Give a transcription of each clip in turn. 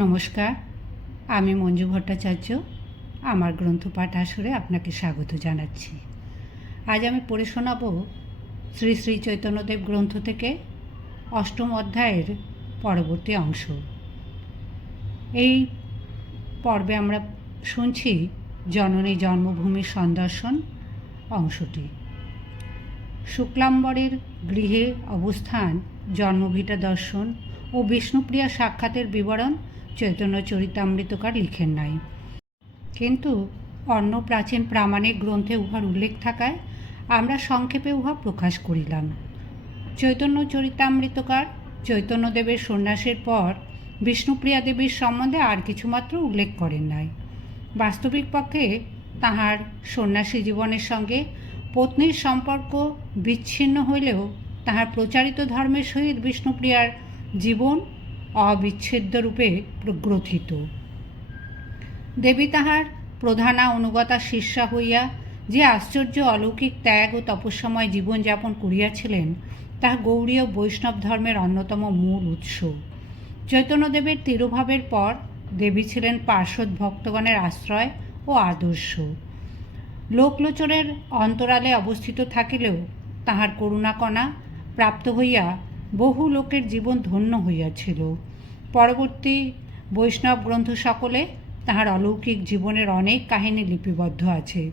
নমস্কার, আমি মঞ্জু ভট্টাচার্য, আমার গ্রন্থপাঠ আসরে আপনাকে স্বাগত জানাচ্ছি। আজ আমি পড়ে শোনাব শ্রী শ্রী চৈতন্যদেব গ্রন্থ থেকে অষ্টম অধ্যায়ের পরবর্তী অংশ। এই পর্বে আমরা শুনছি জননী জন্মভূমির সন্দর্শন অংশটি। শুক্লাম্বরের গৃহে অবস্থান, জন্মভিটা দর্শন ও বিষ্ণুপ্রিয়া সাক্ষাতের বিবরণ চৈতন্য চরিতামৃতকার লিখেন নাই। কিন্তু অন্য প্রাচীন প্রামাণিক গ্রন্থে উহার উল্লেখ থাকায় আমরা সংক্ষেপে উহা প্রকাশ করিলাম। চৈতন্য চরিতামৃতকার চৈতন্যদেবের সন্ন্যাসের পর বিষ্ণুপ্রিয়া দেবীর সম্বন্ধে আর কিছুমাত্র উল্লেখ করেন নাই। বাস্তবিক পক্ষে তাহার সন্ন্যাসী জীবনের সঙ্গে পত্নীর সম্পর্ক বিচ্ছিন্ন হইলেও তাহার প্রচারিত ধর্মের সহিত বিষ্ণুপ্রিয়ার জীবন অবিচ্ছেদ্য রূপে প্রগ্রথিত। দেবী তাহার প্রধানা অনুগতা শিষ্যা হইয়া যে আশ্চর্য অলৌকিক ত্যাগ ও তপস্যাময় জীবনযাপন করিয়াছিলেন, তাহা গৌড়ীয় বৈষ্ণব ধর্মের অন্যতম মূল উৎস। চৈতন্যদেবের তিরোভাবের পর দেবী ছিলেন পার্শ্বদ ভক্তগণের আশ্রয় ও আদর্শ। লোকলোচনের অন্তরালে অবস্থিত থাকিলেও তাহার করুণাকণা প্রাপ্ত হইয়া বহু লোকের জীবন ধন্য হইয়াছিল। পরবর্তী বৈষ্ণব গ্রন্থ সকলে তাহার অলৌকিক জীবনের অনেক কাহিনী লিপিবদ্ধ আছে।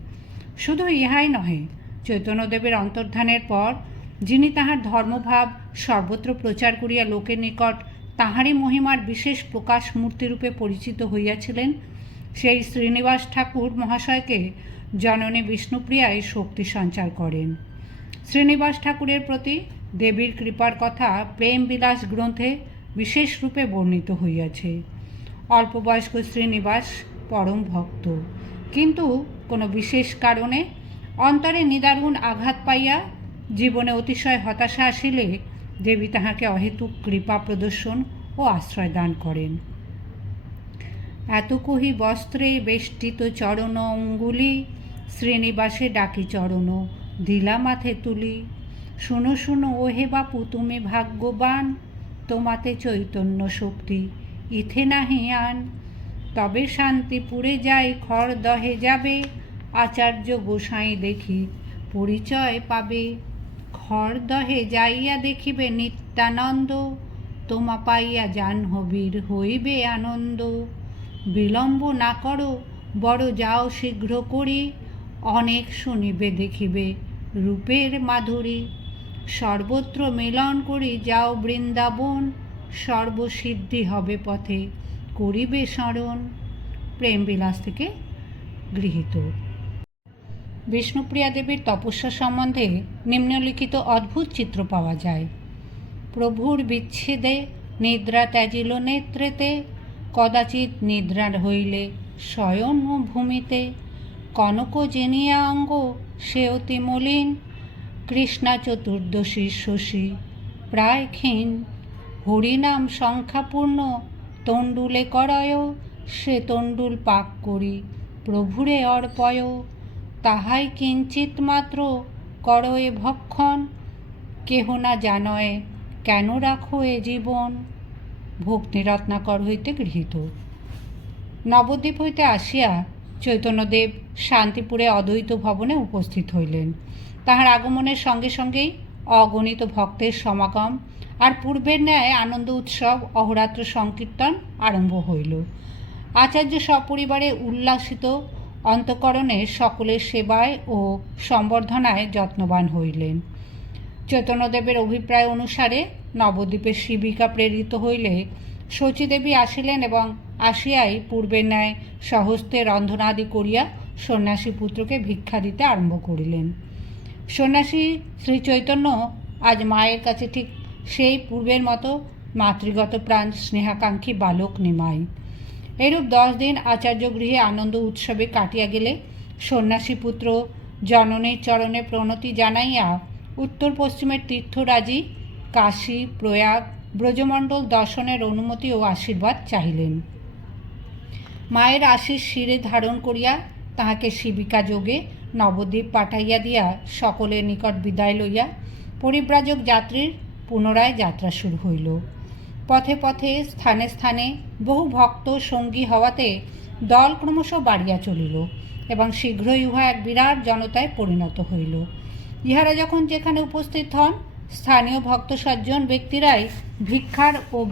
শুধু ইহাই নহে চৈতন্যদেবের অন্তর্ধানের পর যিনি তাহার ধর্মভাব সর্বত্র প্রচার করিয়া লোকের নিকট তাহারই মহিমার বিশেষ প্রকাশ মূর্তিরূপে পরিচিত হইয়াছিলেন, সেই শ্রীনিবাস ঠাকুর মহাশয়কে জননী বিষ্ণুপ্রিয়ায় শক্তি সঞ্চার করেন। শ্রীনিবাস ঠাকুরের প্রতি দেবীর কৃপার কথা প্রেম বিলাস গ্রন্থে বিশেষ রূপে বর্ণিত হইয়াছে। অল্পবয়স্ক শ্রীনিবাস পরম ভক্ত। কিন্তু কোনো বিশেষ কারণে অন্তরে নিদারুণ আঘাত পাইয়া জীবনে অতিশয় হতাশা আসিলে দেবী তাহাকে অহেতুক কৃপা প্রদর্শন ও আশ্রয় দান করেন। এত কহি বস্ত্রে বেষ্টিত চরণ অঙ্গুলি শ্রীনিবাসে ডাকি চরণ দিলা মাথে তুলি। শুনো শুনো, ওহে বাপু, তুমি ভাগ্যবান। তোমাতে চৈতন্য শক্তি, ইথে নাহি আন। তবে শান্তিপুরে যাই খড় দহে যাবে। আচার্য গোসাই দেখি পরিচয় পাবে। খড় দহে যাইয়া দেখিবে নিত্যানন্দ। তোমা পাইয়া জাহ্নবীর হইবে আনন্দ। বিলম্ব না করো, বড় যাও শীঘ্র করি। অনেক শুনিবে, দেখিবে রূপের মাধুরী। সর্বত্র মিলন করি, যাও বৃন্দাবন। সর্বসিদ্ধি হবে পথে, করিবে স্মরণ। প্রেমবিলাস থেকে গৃহীত। বিষ্ণুপ্রিয়া দেবীর তপস্যা সম্বন্ধে নিম্নলিখিত অদ্ভুত চিত্র পাওয়া যায়। প্রভুর বিচ্ছেদে নিদ্রা ত্যাজিল নেত্রেতে, কদাচিৎ নিদ্রার হইলে শয়ন ভূমিতে। কনক জেনিয়া অঙ্গ, সে অতি মলিন। কৃষ্ণা চতুর্দশী শশী। প্রায় ক্ষীণ। হরিনাম সংখ্যাপূর্ণ। তণ্ডুলে করয়। সে তণ্ডুল পাক করি। প্রভুরে অর্পয়। তাহাই কিঞ্চিত মাত্র করয়ে ভক্ষণ। কেহ না জানয় কেন রাখো এ জীবন। ভক্তি রত্নাকর হইতে গৃহীত। নবদ্বীপ হইতে আসিয়া চৈতন্যদেব শান্তিপুরে অদ্বৈত ভবনে উপস্থিত হইলেন। তাহার আগমনের সঙ্গে সঙ্গেই অগণিত ভক্তের সমাগম আর পূর্বের ন্যায় আনন্দ উৎসব, অহরাত্র সংকীর্তন আরম্ভ হইল। আচার্য সপরিবারে উল্লাসিত অন্তকরণে সকলের সেবায় ও সম্বর্ধনায় যত্নবান হইলেন। চৈতন্যদেবের অভিপ্রায় অনুসারে নবদ্বীপের শিবিকা প্রেরিত হইলে শচীদেবী আসিলেন এবং আসিয়াই পূর্বের ন্যায় সহস্তে রন্ধনাদি করিয়া সন্ন্যাসী পুত্রকে ভিক্ষা দিতে আরম্ভ করিলেন। সন্ন্যাসী শ্রী চৈতন্য আজ মায়ের কাছে ঠিক সেই পূর্বের মতো মাতৃগত প্রাণ স্নেহাকাঙ্ক্ষী বালক নিমাই। এরূপ দশ দিন আচার্য গৃহে আনন্দ উৎসবে কাটিয়া গেলে সন্ন্যাসী পুত্র জননীর চরণে প্রণতি জানাইয়া উত্তর পশ্চিমের তীর্থরাজি কাশী, প্রয়াগ, ব্রজমণ্ডল দর্শনের অনুমতি ও আশীর্বাদ চাহিলেন। মায়ের আশীষ শিরে ধারণ করিয়া তাহাকে শিবিকা যোগে নবদ্বীপ পাঠাইয়া দিয়া সকলের নিকট বিদায় লইয়া পরিব্রাজক যাত্রীর পুনরায় যাত্রা শুরু হইল। পথে পথে, স্থানে স্থানে বহু ভক্ত সঙ্গী হওয়াতে দল ক্রমশ বাড়িয়া চলিল এবং শীঘ্রই উহা এক বিরাট জনতায় পরিণত হইল। ইহারা যখন যেখানে উপস্থিত হন, স্থানীয় ভক্ত সজ্জন ব্যক্তিরাই ভিক্ষার ও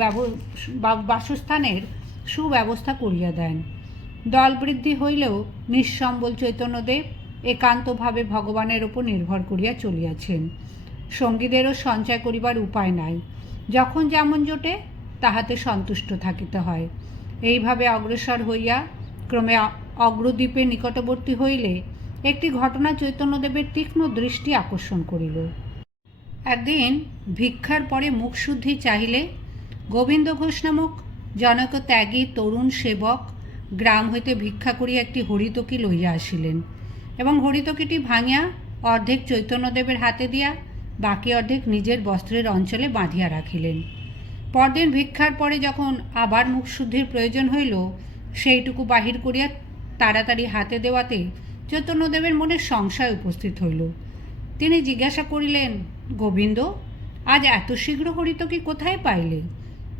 বাসস্থানের সুব্যবস্থা করিয়া দেন। দল বৃদ্ধি হইলেও নিঃসম্বল চৈতন্যদেব একান্তভাবে ভগবানের ওপর নির্ভর করিয়া চলিয়াছেন। সঙ্গীদেরও সঞ্চয় করিবার উপায় নাই। যখন যেমন জোটে, তাহাতে সন্তুষ্ট থাকিতে হয়। এইভাবে অগ্রসর হইয়া ক্রমে অ- অগ্রদ্বীপের নিকটবর্তী হইলে একটি ঘটনা চৈতন্যদেবের তীক্ষ্ণ দৃষ্টি আকর্ষণ করিল। একদিন ভিক্ষার পরে মুখশুদ্ধি চাহিলে গোবিন্দ ঘোষ নামক জনক ত্যাগী তরুণ সেবক গ্রাম হইতে ভিক্ষা করিয়া একটি হরিতকি লইয়া আসিলেন। এবং হরিতকিটি ভাঙিয়া অর্ধেক চৈতন্যদেবের হাতে দিয়া বাকি অর্ধেক নিজের বস্ত্রের অঞ্চলে বাঁধিয়া রাখিলেন। পরদিন ভিক্ষার পরে যখন আবার মুখশুদ্ধির প্রয়োজন হইল, সেইটুকু বাহির করিয়া তাড়াতাড়ি হাতে দেওয়াতে চৈতন্যদেবের মনে সংশয় উপস্থিত হইল। তিনি জিজ্ঞাসা করিলেন, গোবিন্দ, আজ এত শীঘ্র হরিতকি কোথায় পাইলে?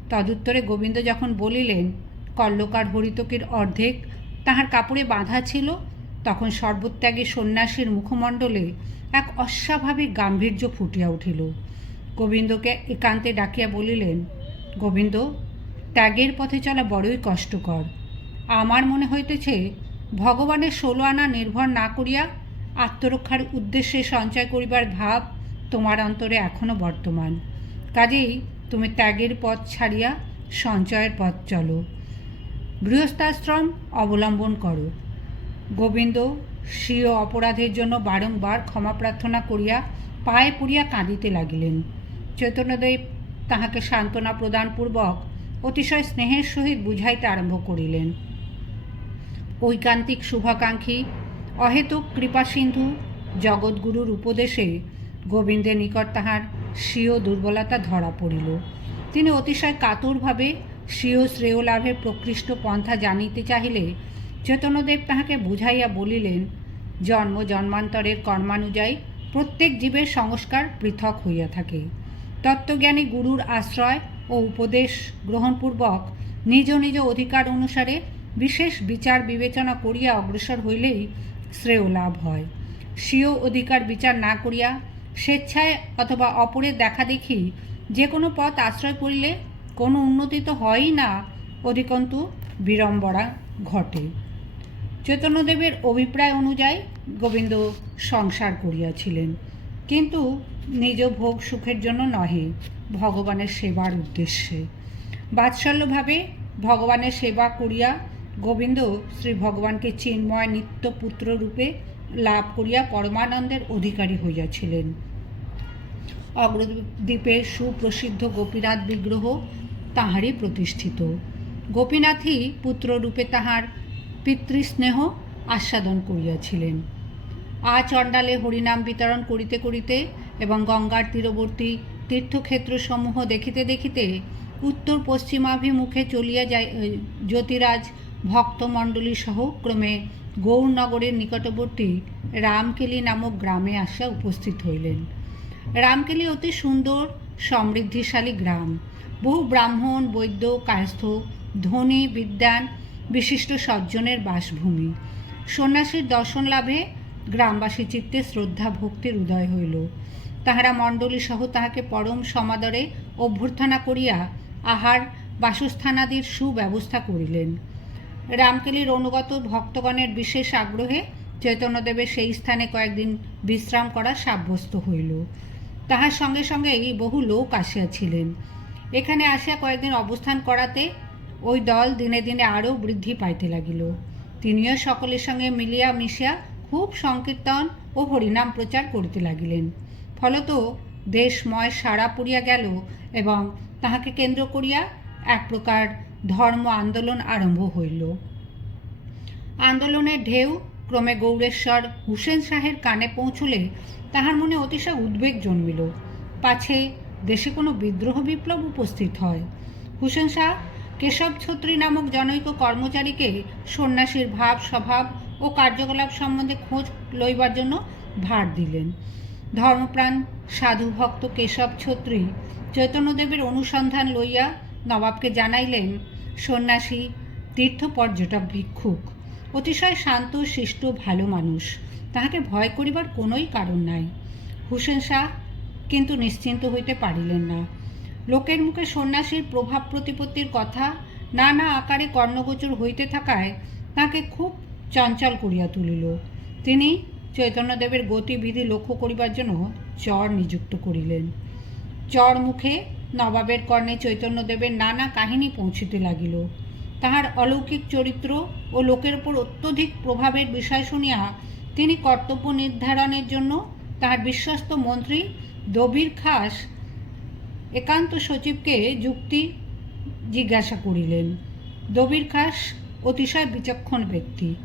তদুত্তরে গোবিন্দ যখন বলিলেন, কল্লকার হরিতকির অর্ধেক তাহার কাপড়ে বাঁধা ছিল তখন সর্বত্যাগী সন্ন্যাসীর মুখমণ্ডলে এক অস্বাভাবিক গাম্ভীর্য ফুটিয়া উঠিল। গোবিন্দকে একান্তে ডাকিয়া বলিলেন, গোবিন্দ, ত্যাগের পথে চলা বড়ই কষ্টকর। আমার মনে হইতেছে, ভগবানের ষোলো আনা নির্ভর না করিয়া আত্মরক্ষার উদ্দেশ্যে সঞ্চয় করিবার ভাব তোমার অন্তরে এখনও বর্তমান। কাজেই তুমি ত্যাগের পথ ছাড়িয়া সঞ্চয়ের পথ চলো। গৃহস্থাশ্রম অবলম্বন করো। গোবিন্দ, স্বীয় অপরাধের জন্য বারংবার ক্ষমা প্রার্থনা করিয়া পায়ে পড়িয়া কাঁদিতে লাগিলেন। চৈতন্যদেব তাহাকে সান্ত্বনা প্রদানপূর্বক অতিশয় স্নেহের সহিত বুঝাইতে আরম্ভ করিলেন। ঐকান্তিক শুভাকাঙ্ক্ষী, অহেতুক কৃপাসিন্ধু জগৎগুরুর উপদেশে গোবিন্দের নিকট তাহার স্বীয় দুর্বলতা ধরা পড়িল। তিনি অতিশয় কাতরভাবে স্বীয় শ্রেয় লাভের প্রকৃষ্ট পন্থা জানিতে চাহিলে চৈতন্যদেব তাহাকে বুঝাইয়া বলিলেন, জন্ম জন্মান্তরের কর্মানুযায়ী প্রত্যেক জীবের সংস্কার পৃথক হইয়া থাকে। তত্ত্বজ্ঞানী গুরুর আশ্রয় ও উপদেশ গ্রহণপূর্বক নিজ নিজ অধিকার অনুসারে বিশেষ বিচার বিবেচনা করিয়া অগ্রসর হইলেই শ্রেয় লাভ হয়। স্বীয় অধিকার বিচার না করিয়া স্বেচ্ছায় অথবা অপরের দেখা দেখি যে কোনো পথ আশ্রয় করিলে কোনো উন্নতি তো হয়ই না, অধিকন্তু বিড়ম্বরা ঘটে। চৈতন্যদেবের অভিপ্রায় অনুযায়ী গোবিন্দ সংসার করিয়াছিলেন। কিন্তু নিজ ভোগ সুখের জন্য নহে, ভগবানের সেবার উদ্দেশ্যে। বাৎসল্যভাবে ভগবানের সেবা করিয়া গোবিন্দ শ্রী ভগবানকে চিন্ময় নিত্য পুত্র রূপে লাভ করিয়া পরমানন্দের অধিকারী হইয়াছিলেন। অগ্রদ্বীপের সুপ্রসিদ্ধ গোপীনাথ বিগ্রহ তাহারই প্রতিষ্ঠিত। গোপীনাথই পুত্ররূপে তাহার পিতৃস্নেহ আস্বাদন করিয়াছিলেন। আচণ্ডালে হরিনাম বিতরণ করিতে করিতে এবং গঙ্গার তীরবর্তী তীর্থক্ষেত্রসমূহ দেখিতে দেখিতে উত্তর পশ্চিমাভিমুখে চলিয়া যায় জ্যোতিরাজ ভক্তমণ্ডলী সহ ক্রমে গৌরনগরের নিকটবর্তী রামকেলি নামক গ্রামে আসিয়া উপস্থিত হইলেন। রামকেলি অতি সুন্দর, সমৃদ্ধিশালী গ্রাম। বহু ব্রাহ্মণ, বৈদ্য, কায়স্থ, ধনী, বিদ্যান বিশিষ্ট সজ্জনের বাসভূমি। সন্ন্যাসীর দর্শন লাভে গ্রামবাসী চিত্তে শ্রদ্ধা ভক্তির উদয় হইল। তাহারা মণ্ডলী সহ তাহাকে পরম সমাদরে অভ্যর্থনা করিয়া আহার, বাসস্থানাদির সুব্যবস্থা করিলেন। রামকেলির অনুগত ভক্তগণের বিশেষ আগ্রহে চৈতন্যদেবের সেই স্থানে কয়েকদিন বিশ্রাম করা সাব্যস্ত হইল। তাহার সঙ্গে সঙ্গেই বহু লোক আসিয়াছিলেন। এখানে আসিয়া কয়েকদিন অবস্থান করাতে ওই দল দিনে দিনে আরও বৃদ্ধি পাইতে লাগিল। তিনিও সকলের সঙ্গে মিলিয়া মিশিয়া খুব সংকীর্তন ও হরিনাম প্রচার করিতে লাগিলেন। ফলত দেশময় সাড়া পড়িয়া গেল এবং তাহাকে কেন্দ্র করিয়া এক প্রকার ধর্ম আন্দোলন আরম্ভ হইল। আন্দোলনের ঢেউ ক্রমে গৌরেশ্বর হুসেন শাহের কানে পৌঁছলে তাহার মনে অতিশয় উদ্বেগ জন্মিল। পাছে দেশে কোনো বিদ্রোহ বিপ্লব উপস্থিত হয়। হুসেন শাহ কেশব ছত্রী নামক জনৈক কর্মচারীকে সন্ন্যাসীর ভাব, স্বভাব ও কার্যকলাপ সম্বন্ধে খোঁজ লইবার জন্য ভার দিলেন। ধর্মপ্রাণ সাধু ভক্ত কেশব ছত্রী চৈতন্যদেবের অনুসন্ধান লইয়া নবাবকে জানাইলেন, সন্ন্যাসী, তীর্থ পর্যটক ভিক্ষুক, অতিশয় শান্ত, শিষ্ট, ভালো মানুষ। তাহাকে ভয় করিবার কোনোই কারণ নাই। হুসেন শাহ কিন্তু নিশ্চিন্ত হইতে পারিলেন না। লোকের মুখে সন্ন্যাসীর প্রভাব প্রতিপত্তির কথা, নানা আকারে কর্ণগোচর হইতে থাকায় তাকে খুব চঞ্চল করিয়া তুলিল। তিনি চৈতন্যদেবের গতিবিধি লক্ষ্য করিবার জন্য চর নিযুক্ত করিলেন। চর মুখে নবাবের কর্ণে চৈতন্যদেবের নানা কাহিনী পৌঁছিতে লাগিল। তাহার অলৌকিক চরিত্র ও লোকের উপর অত্যধিক প্রভাবের বিষয় শুনিয়া তিনি কর্তব্য নির্ধারণের জন্য তাহার বিশ্বস্ত মন্ত্রী দবির খাস একান্ত সচিবকে যুক্তি জিজ্ঞাসা করিলেন। দবির খাস অতিশয় বিচক্ষণ ব্যক্তি।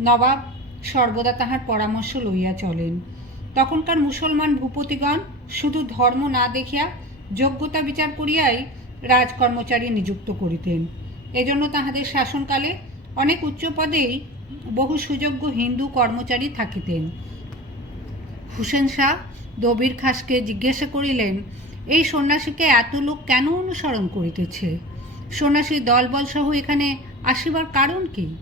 নবাব সর্বদা তাহার পরামর্শ লইয়া চলেন। তখনকার মুসলমান ভূপতিগণ শুধু ধর্ম না দেখিয়া যোগ্যতা বিচার করিয়াই রাজকর্মচারী নিযুক্ত করিতেন। এজন্য তাহাদের শাসনকালে অনেক উচ্চ পদেই বহু সুযোগ্য হিন্দু কর্মচারী থাকিতেন। হুসেন শাহ দবির খাসকে জিজ্ঞাসা করিলেন এই সন্ন্যাসীকে এত লোক কেন অনুসরণ করিতেছে? সন্ন্যাসী দলবল সহ এখানে আসিবার কারণ কি?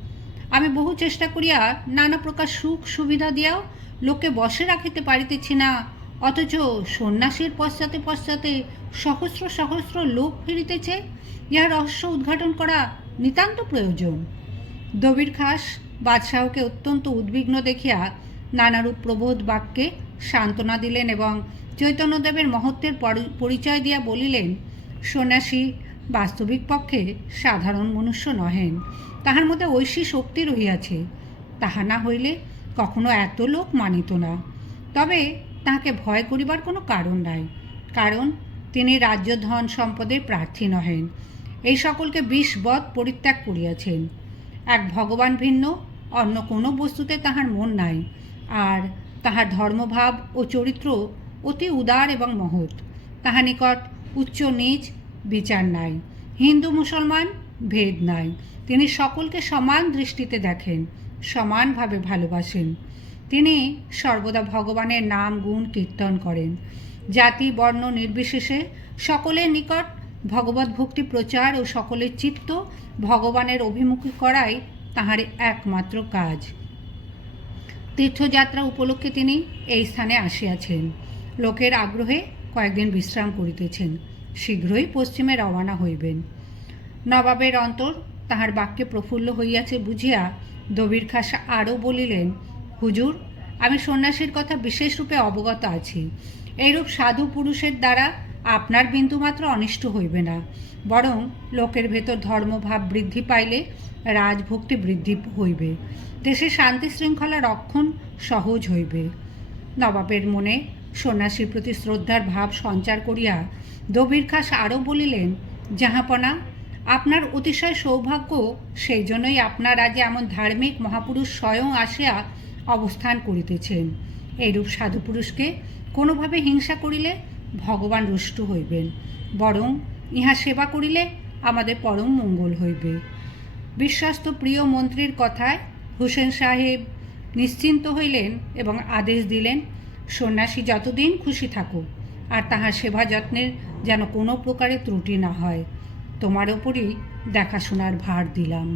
আমি বহু চেষ্টা করিয়া নানা প্রকার সুখ সুবিধা দিয়াও লোককে বসে রাখিতে পারিতেছি না, অথচ সন্ন্যাসীর পশ্চাতে পশ্চাতে সহস্র সহস্র লোক ফিরিতেছে ইহা রহস্য উদ্ঘাটন করা নিতান্ত প্রয়োজন। দবির খাস বাদশাহকে অত্যন্ত উদ্বিগ্ন দেখিয়া নানারূপ প্রবোধ বাক্যে সান্ত্বনা দিলেন এবং চৈতন্যদেবের মহত্বের পরিচয় দিয়া বলিলেন, সন্ন্যাসী, বাস্তবিক পক্ষে সাধারণ মনুষ্য নহেন। তাহার মধ্যে ঐশী শক্তি রহিয়াছে। তাহা না হইলে কখনো এত লোক মানিত না। তবে তাহাকে ভয় করিবার কোনো কারণ নাই। কারণ তিনি রাজ্য ধন সম্পদের প্রার্থী নহেন। এই সকলকে বিষ বধ পরিত্যাগ করিয়াছেন। এক ভগবান ভিন্ন, অন্য কোনো বস্তুতে তাহার মন নাই। আর তাহার ধর্মভাব ও চরিত্র অতি উদার এবং মহৎ। তাহার নিকট উচ্চ নীচ বিচার নাই। হিন্দু মুসলমান ভেদ নাই। তিনি সকলকে সমান দৃষ্টিতে দেখেন, সমানভাবে ভালোবাসেন। তিনি সর্বদা ভগবানের নাম, গুণ কীর্তন করেন। জাতি, বর্ণ নির্বিশেষে সকলের নিকট ভগবত ভক্তি প্রচার ও সকলের চিত্ত ভগবানের অভিমুখী করাই তাহার একমাত্র কাজ। তীর্থযাত্রা উপলক্ষে তিনি এই স্থানে আসিয়াছেন। লোকের আগ্রহে কয়েকদিন বিশ্রাম করিতেছেন। শীঘ্রই পশ্চিমে রওনা হইবেন। নবাবের অন্তর তাহার বাক্যে প্রফুল্ল হইয়াছে বুঝিয়া দবির খাস আরও বলিলেন, হুজুর, আমি সন্ন্যাসীর কথা বিশেষরূপে অবগত আছি। এইরূপ সাধু পুরুষের দ্বারা আপনার বিন্দুমাত্র অনিষ্ট হইবে না। বরং লোকের ভেতর ধর্মভাব বৃদ্ধি পাইলে রাজভক্তি বৃদ্ধি হইবে। দেশে শান্তি শৃঙ্খলা রক্ষণ সহজ হইবে। নবাবের মনে সন্ন্যাসীর প্রতি শ্রদ্ধার ভাব সঞ্চার করিয়া দবির খাস আরও বলিলেন, জাহাপনা, আপনার অতিশয় সৌভাগ্য সেই জন্যই আপনার রাজ্যে এমন ধার্মিক মহাপুরুষ স্বয়ং আসিয়া অবস্থান করিতেছেন। এইরূপ সাধু পুরুষকে কোনোভাবে হিংসা করিলে ভগবান রুষ্ট হইবেন, বরং ইহা সেবা করিলে আমাদের পরম মঙ্গল হইবে। বিশ্বস্ত প্রিয় মন্ত্রীর কথায় হুসেন সাহেব নিশ্চিন্ত হইলেন এবং আদেশ দিলেন সন্ন্যাসী যতদিন খুশি থাকুক, আর তাহার সেবা যত্নের যেন কোনো প্রকারে ত্রুটি না হয়, তোমার ওপরই দেখাশোনার ভার দিলাম।